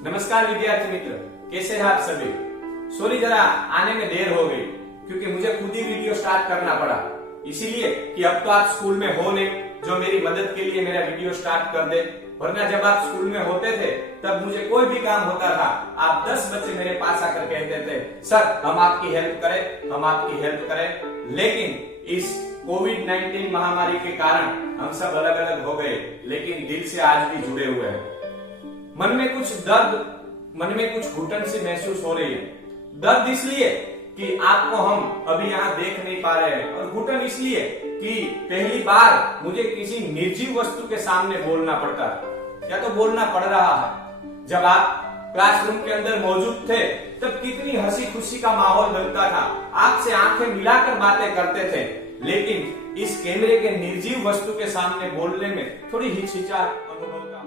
नमस्कार विद्यार्थी मित्र, कैसे हैं आप सभी। सॉरी जरा आने में देर हो गई क्योंकि मुझे खुद ही वीडियो स्टार्ट करना पड़ा, इसीलिए कि अब तो आप स्कूल में हो नहीं जो मेरी मदद के लिए मेरा वीडियो स्टार्ट कर दे। वरना जब आप स्कूल में होते थे तब मुझे कोई भी काम होता था, आप 10 बच्चे मेरे पास आकर कहते थे सर हम आपकी हेल्प करें, हम आपकी हेल्प करें। लेकिन इस कोविड-19 महामारी के कारण हम सब अलग अलग हो गए, लेकिन दिल से आज भी जुड़े हुए हैं। मन में कुछ दर्द, मन में कुछ घुटन सी महसूस हो रही है। दर्द इसलिए कि आपको हम अभी यहाँ देख नहीं पा रहे हैं, और घुटन इसलिए कि पहली बार मुझे किसी निर्जीव वस्तु के सामने बोलना पड़ता है, या तो बोलना पड़ रहा है। जब आप क्लासरूम के अंदर मौजूद थे तब कितनी हंसी खुशी का माहौल बनता था, आंख से आंखें मिलाकर बातें करते थे। लेकिन इस कैमरे के निर्जीव वस्तु के सामने बोलने में थोड़ी हिचकिचाहट अनुभव था।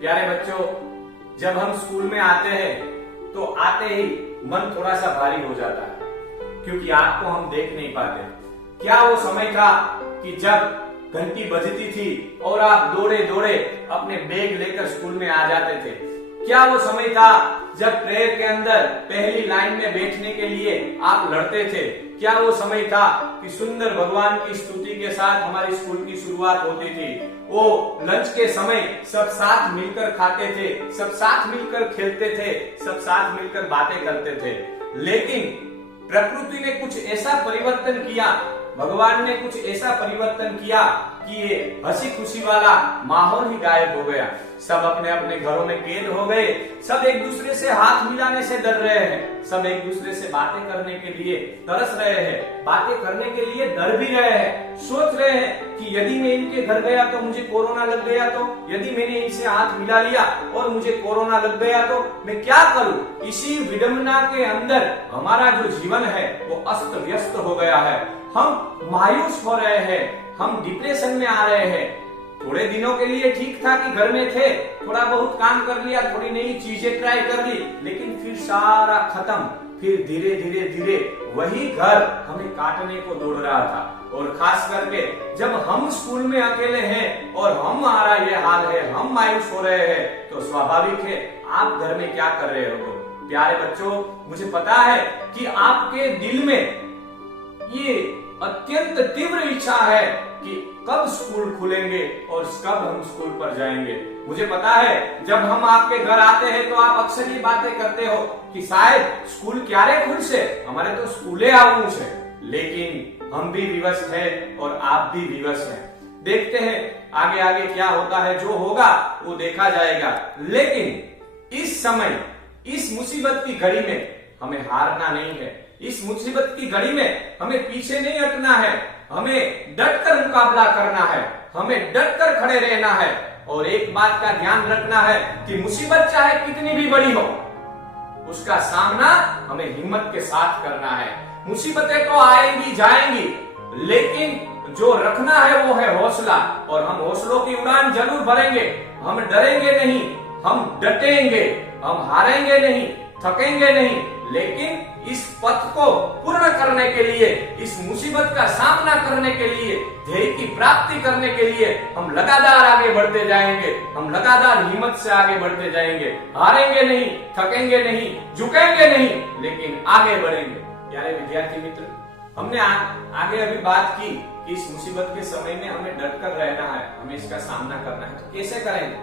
प्यारे बच्चों, जब हम स्कूल में आते हैं तो आते ही मन थोड़ा सा भारी हो जाता है क्योंकि आपको हम देख नहीं पाते। क्या वो समय था कि जब घंटी बजती थी और आप दौड़े दौड़े अपने बैग लेकर स्कूल में आ जाते थे? क्या वो समय था जब प्रेयर के अंदर पहली लाइन में बैठने के लिए आप लड़ते थे? क्या वो समय था कि सुंदर भगवान की स्तुति के साथ हमारी स्कूल की शुरुआत होती थी? वो लंच के समय सब साथ मिलकर खाते थे, सब साथ मिलकर खेलते थे, सब साथ मिलकर बातें करते थे। लेकिन प्रकृति ने कुछ ऐसा परिवर्तन किया, भगवान ने कुछ ऐसा परिवर्तन किया कि ये हंसी खुशी वाला माहौल ही गायब हो गया। सब अपने अपने घरों में कैद हो गए, सब एक दूसरे से हाथ मिलाने से डर रहे हैं, सब एक दूसरे से बातें करने के लिए तरस रहे हैं, बातें करने के लिए डर भी रहे हैं। सोच रहे हैं कि यदि मैं इनके घर गया तो मुझे कोरोना लग गया, तो यदि मैंने इनसे हाथ मिला लिया और मुझे कोरोना लग गया तो मैं क्या करूं। इसी विडंबना के अंदर हमारा जो जीवन है वो अस्त व्यस्त हो गया है। हम मायूस हो रहे हैं, हम डिप्रेशन में आ रहे हैं। थोड़े दिनों के लिए ठीक था कि घर में थे, थोड़ा बहुत काम कर लिया, थोड़ी नई चीजें ट्राई कर ली, लेकिन फिर सारा खत्म। फिर धीरे धीरे धीरे वही घर हमें काटने को दौड़ रहा था। और खास करके जब हम स्कूल में अकेले हैं और हमारा ये हाल है, हम मायूस हो रहे हैं, तो स्वाभाविक है आप घर में क्या कर रहे हो। प्यारे बच्चों, मुझे पता है कि आपके दिल में ये अत्यंत तीव्र इच्छा है कि कब स्कूल खुलेंगे और कब हम स्कूल पर जाएंगे। मुझे पता है जब हम आपके घर आते हैं तो आप अक्सर ये बातें करते हो कि शायद स्कूल क्यारे खुलसे, हमारे तो स्कूले आवू छे। लेकिन हम भी विवश हैं और आप भी विवश हैं। देखते हैं आगे आगे क्या होता है, जो होगा वो देखा जाएगा। लेकिन इस समय, इस मुसीबत की घड़ी में हमें हारना नहीं है। इस मुसीबत की घड़ी में हमें पीछे नहीं हटना है, हमें डटकर मुकाबला करना है, हमें डटकर खड़े रहना है। और एक बात का ध्यान रखना है कि मुसीबत चाहे कितनी भी बड़ी हो, उसका सामना हमें हिम्मत के साथ करना है। मुसीबतें तो आएंगी जाएंगी, लेकिन जो रखना है वो है हौसला, और हम हौसलों की उड़ान जरूर भरेंगे। हम डरेंगे नहीं, हम डटेंगे, हम हारेंगे नहीं, थकेंगे नहीं। लेकिन इस पथ को पूर्ण करने के लिए, इस मुसीबत का सामना करने के लिए, ध्येय की प्राप्ति करने के लिए हम लगातार आगे बढ़ते जाएंगे, हम लगातार हिम्मत से आगे बढ़ते जाएंगे। हारेंगे नहीं, थकेंगे नहीं, झुकेंगे नहीं, लेकिन आगे बढ़ेंगे। प्यारे विद्यार्थी मित्र, हमने आगे अभी बात की कि इस मुसीबत के समय में हमें डटकर रहना है, हमें इसका सामना करना है। तो कैसे करेंगे?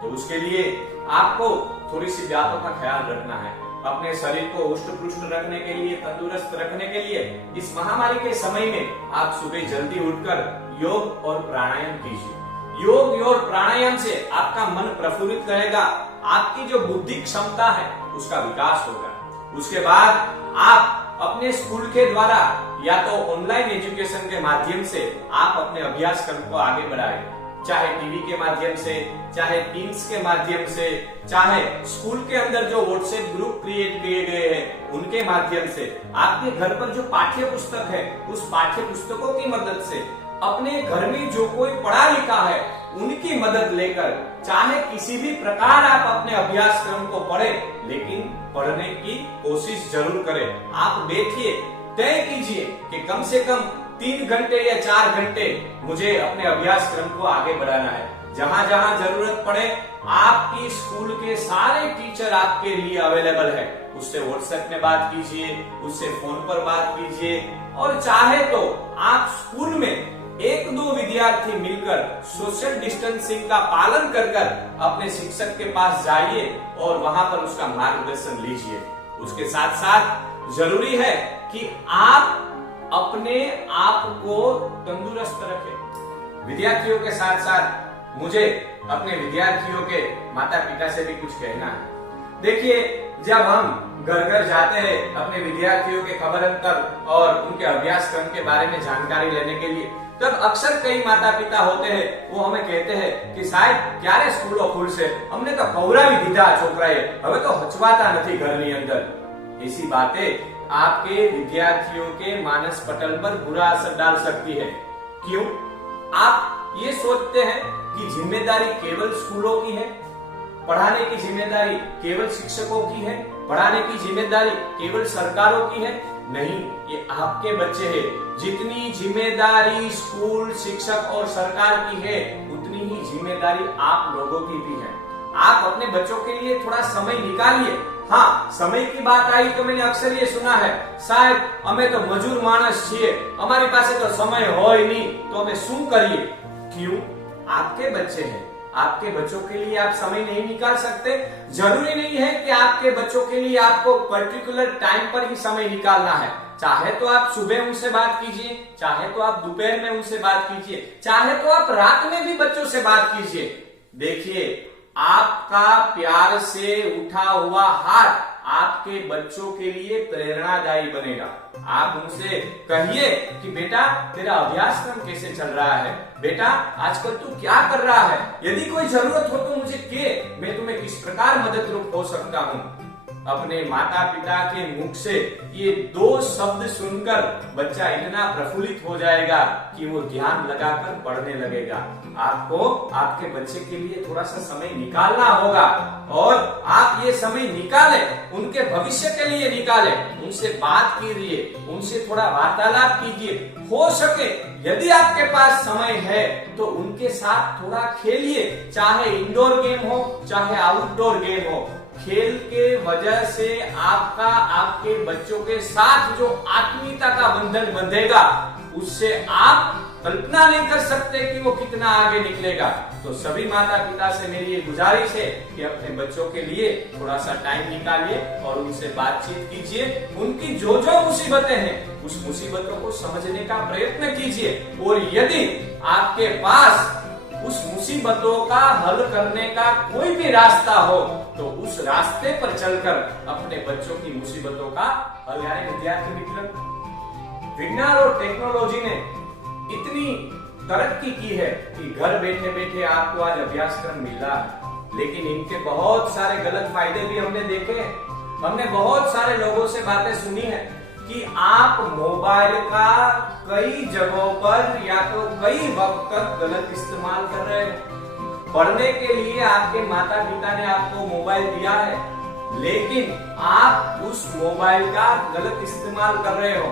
तो उसके लिए आपको थोड़ी सी बातों का ख्याल रखना है। अपने शरीर को हुष्ट पुष्ट रखने के लिए, तंदुरुस्त रखने के लिए इस महामारी के समय में आप सुबह जल्दी उठकर योग और प्राणायाम कीजिए। योग और प्राणायाम से आपका मन प्रफुल्लित रहेगा, आपकी जो बुद्धि क्षमता है उसका विकास होगा। उसके बाद आप अपने स्कूल के द्वारा या तो ऑनलाइन एजुकेशन के माध्यम से आप अपने अभ्यासक्रम को आगे बढ़ाएं, चाहे टीवी के माध्यम से, चाहे टीम्स के माध्यम से, चाहे स्कूल के अंदर जो व्हाट्सएप ग्रुप क्रिएट किए गए हैं उनके माध्यम से, आपके घर पर जो पाठ्य पुस्तक है उस पाठ्य पुस्तकों की मदद से, अपने घर में जो कोई पढ़ा लिखा है उनकी मदद लेकर, चाहे किसी भी प्रकार आप अपने अभ्यासक्रम को पढ़े, लेकिन पढ़ने की कोशिश जरूर करें। आप बैठिए, तय कीजिए कि कम से कम 3 घंटे या 4 घंटे मुझे अपने अभ्यास क्रम को आगे बढ़ाना है। जहां जहां जरूरत पड़े आपकी स्कूल के सारे टीचर आपके लिए अवेलेबल है। उससे व्हाट्सएप में बात कीजिए, उससे फोन पर बात कीजिए, और चाहे तो आप स्कूल में 1-2 विद्यार्थी मिलकर सोशल डिस्टेंसिंग का पालन कर अपने शिक्षक के पास जाइए और वहां पर उसका मार्गदर्शन लीजिए। उसके साथ साथ जरूरी है कि आप अपने आप को तंदुरुस्त रखें। विद्यार्थियों के साथ साथ मुझे अपने विद्यार्थियों के माता पिता से भी कुछ कहना है। देखिए, जब हम घर घर जाते हैं अपने विद्यार्थियों के खबर अंतर और उनके अभ्यास क्रम के बारे में जानकारी लेने के लिए, तब अक्सर कई माता पिता होते हैं, वो हमें कहते हैं कि साहब क्यारे स्कूलों खुलશે, हमने तो कवरावी दीधा छोकराए, हमें तो हचवाता नहीं घरनी अंदर। ऐसी बातें आपके विद्यार्थियों के मानस पटल पर बुरा असर डाल सकती है। क्यों? आप ये सोचते हैं कि जिम्मेदारी केवल स्कूलों की है, पढ़ाने की जिम्मेदारी केवल शिक्षकों की है, पढ़ाने की जिम्मेदारी केवल सरकारों की है। नहीं, ये आपके बच्चे हैं। जितनी जिम्मेदारी स्कूल, शिक्षक और सरकार की है, उतनी ही जिम्मेदारी आप लोगों की भी है। आप अपने बच्चों के लिए थोड़ा समय निकालिए। हाँ, समय की बात आई तो मैंने अक्सर ये सुना है, साहब हमें तो मजूर मानस छे, हमारे पास तो समय हो ही नहीं, तो हमें शू करिए। क्यों? आपके बच्चे हैं, आपके बच्चों के लिए आप समय नहीं निकाल सकते। जरूरी नहीं है कि आपके बच्चों के लिए आपको पर्टिकुलर टाइम पर ही समय निकालना है। चाहे तो आप सुबह उनसे बात कीजिए, चाहे तो आप दोपहर में उनसे बात कीजिए, चाहे तो आप रात में भी बच्चों से बात कीजिए। देखिए, आपका प्यार से उठा हुआ हाथ आपके बच्चों के लिए प्रेरणादायी बनेगा। आप उनसे कहिए कि बेटा तेरा अभ्यास क्रम कैसे चल रहा है, बेटा आजकल तू क्या कर रहा है, यदि कोई जरूरत हो तो मुझे कह, मैं तुम्हें किस प्रकार मददरूप हो सकता हूँ। अपने माता पिता के मुख से ये 2 शब्द सुनकर बच्चा इतना प्रफुल्लित हो जाएगा कि वो ध्यान लगाकर पढ़ने लगेगा। आपको आपके बच्चे के लिए थोड़ा सा समय निकालना होगा, और आप ये समय निकालें, उनके भविष्य के लिए निकालें। उनसे बात कीजिए, उनसे थोड़ा वार्तालाप कीजिए। हो सके यदि आपके पास समय है तो उनके साथ थोड़ा खेलिए, चाहे इंडोर गेम हो चाहे आउटडोर गेम हो। खेल के वजह से आपका आपके बच्चों के साथ जो आत्मीयता का बंधन बंधेगा, उससे आप कल्पना नहीं कर सकते कि वो कितना आगे निकलेगा। तो सभी माता पिता से मेरी ये गुजारिश है कि अपने बच्चों के लिए थोड़ा सा टाइम निकालिए और उनसे बातचीत कीजिए। उनकी जो जो मुसीबतें हैं, उस मुसीबतों को समझने का प्रयत्न कीजिए, और यदि आपके पास उस मुसीबतों का हल करने का कोई भी रास्ता हो तो उस रास्ते पर चलकर अपने बच्चों की मुसीबतों का हल। यानी विद्यार्थी मित्र, विज्ञान और टेक्नोलॉजी ने इतनी तरक्की की है कि घर बैठे बैठे आपको आज अभ्यासक्रम मिल रहा है, लेकिन इनके बहुत सारे गलत फायदे भी हमने देखे हैं। हमने बहुत सारे लोगों से बातें सुनी है कि आप मोबाइल का कई जगहों पर या तो कई वक्त तक गलत इस्तेमाल कर रहे हो। पढ़ने के लिए आपके माता पिता ने आपको मोबाइल दिया है, लेकिन आप उस मोबाइल का गलत इस्तेमाल कर रहे हो।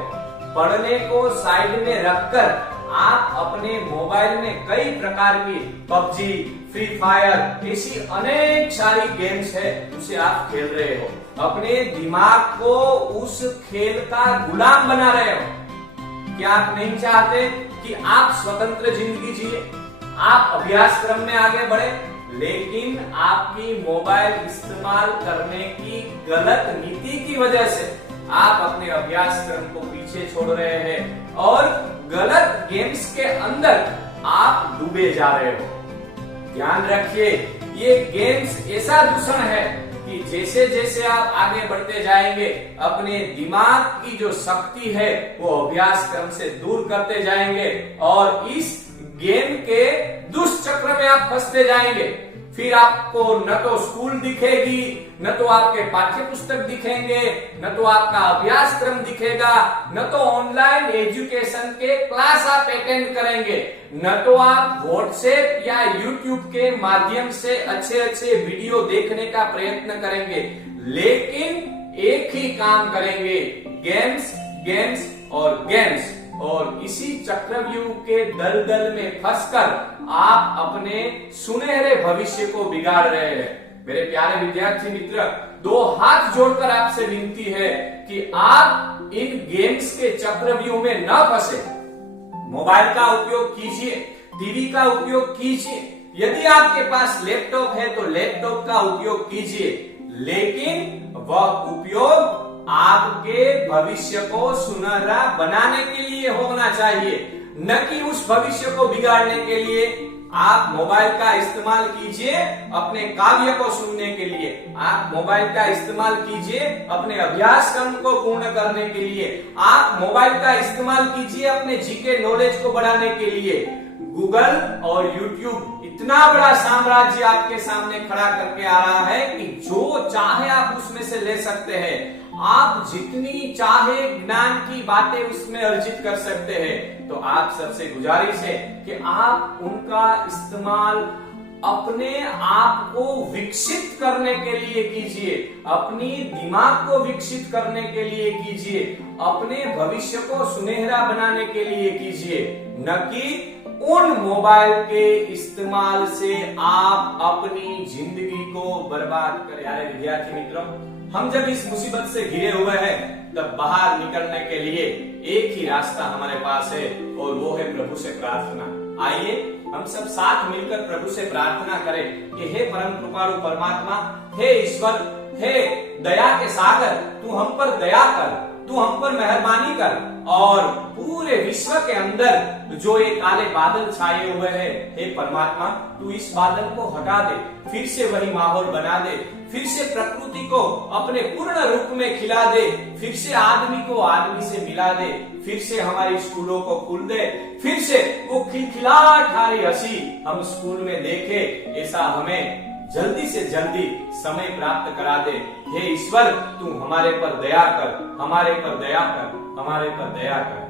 पढ़ने को साइड में रखकर आप अपने मोबाइल में कई प्रकार की पबजी, फ्री फायर, ऐसी अनेक सारी गेम्स है उसे आप खेल रहे हो। अपने दिमाग को उस खेल का गुलाम बना रहे हो। क्या आप नहीं चाहते कि आप स्वतंत्र जिंदगी जिए, आप अभ्यास क्रम में आगे बढ़े, लेकिन आपकी मोबाइल इस्तेमाल करने की गलत नीति की वजह से आप अपने अभ्यास क्रम को पीछे छोड़ रहे हैं और गलत गेम्स के अंदर आप डूबे जा रहे हो। ध्यान रखिए, ये गेम्स ऐसा दूषण है कि जैसे जैसे आप आगे बढ़ते जाएंगे, अपने दिमाग की जो शक्ति है वो अभ्यास क्रम से दूर करते जाएंगे और इस गेम के दुष्चक्र में आप फंसते जाएंगे। फिर आपको न तो स्कूल दिखेगी, न तो आपके पाठ्य पुस्तक दिखेंगे, न तो आपका अभ्यास क्रम दिखेगा, न तो ऑनलाइन एजुकेशन के क्लास आप अटेंड करेंगे, न तो आप व्हाट्सएप या यूट्यूब के माध्यम से अच्छे अच्छे वीडियो देखने का प्रयत्न करेंगे। लेकिन ही काम करेंगे, गेम्स गेम्स और गेम्स। और इसी चक्रव्यूह के दलदल में फंसकर आप अपने सुनहरे भविष्य को बिगाड़ रहे हैं। मेरे प्यारे विद्यार्थी मित्र, दो हाथ जोड़कर आपसे विनती है कि आप इन गेम्स के चक्रव्यूह में न फंसे। मोबाइल का उपयोग कीजिए, टीवी का उपयोग कीजिए, यदि आपके पास लैपटॉप है तो लैपटॉप का उपयोग कीजिए, लेकिन वह उपयोग आपके भविष्य को सुनहरा बनाने के लिए होना चाहिए, न कि उस भविष्य को बिगाड़ने के लिए। आप मोबाइल का इस्तेमाल कीजिए अपने काव्य को सुनने के लिए, आप मोबाइल का इस्तेमाल कीजिए अपने अभ्यास क्रम को पूर्ण करने के लिए, आप मोबाइल का इस्तेमाल कीजिए अपने जीके नॉलेज को बढ़ाने के लिए। गूगल और यूट्यूब इतना बड़ा साम्राज्य आपके सामने खड़ा करके आ रहा है कि जो चाहे आप उसमें से ले सकते हैं। आप जितनी चाहे ज्ञान की बातें उसमें अर्जित कर सकते हैं। तो आप सबसे गुजारिश है कि आप उनका इस्तेमाल अपने आप को विकसित करने के लिए कीजिए, अपनी दिमाग को विकसित करने के लिए कीजिए, अपने भविष्य को सुनहरा बनाने के लिए कीजिए, न कि उन मोबाइल के इस्तेमाल से आप अपनी जिंदगी को बर्बाद करें। यारे विद्यार्थी मित्रों, हम जब इस मुसीबत से घिरे हुए हैं तब बाहर निकलने के लिए एक ही रास्ता हमारे पास है और वो है प्रभु से प्रार्थना। आइए हम सब साथ मिलकर प्रभु से प्रार्थना करें कि हे परम कृपालु परमात्मा, हे ईश्वर, हे दया के सागर, तू हम पर दया कर, तू हम पर मेहरबानी कर और पूरे विश्व के अंदर जो ये काले बादल छाए हुए हैं, हे परमात्मा, तू इस बादल को हटा दे, फिर से वही माहौल बना दे, फिर से प्रकृति को अपने पूर्ण रूप में खिला दे, फिर से आदमी को आदमी से मिला दे, फिर से हमारी स्कूलों को खोल दे, फिर से वो खिलखिलाहट वाली हंसी हम स्कूल में देखे। ऐसा हमें जल्दी से जल्दी समय प्राप्त करा दे। हे ईश्वर, तू हमारे पर दया कर, हमारे पर दया कर, हमारे पर दया कर।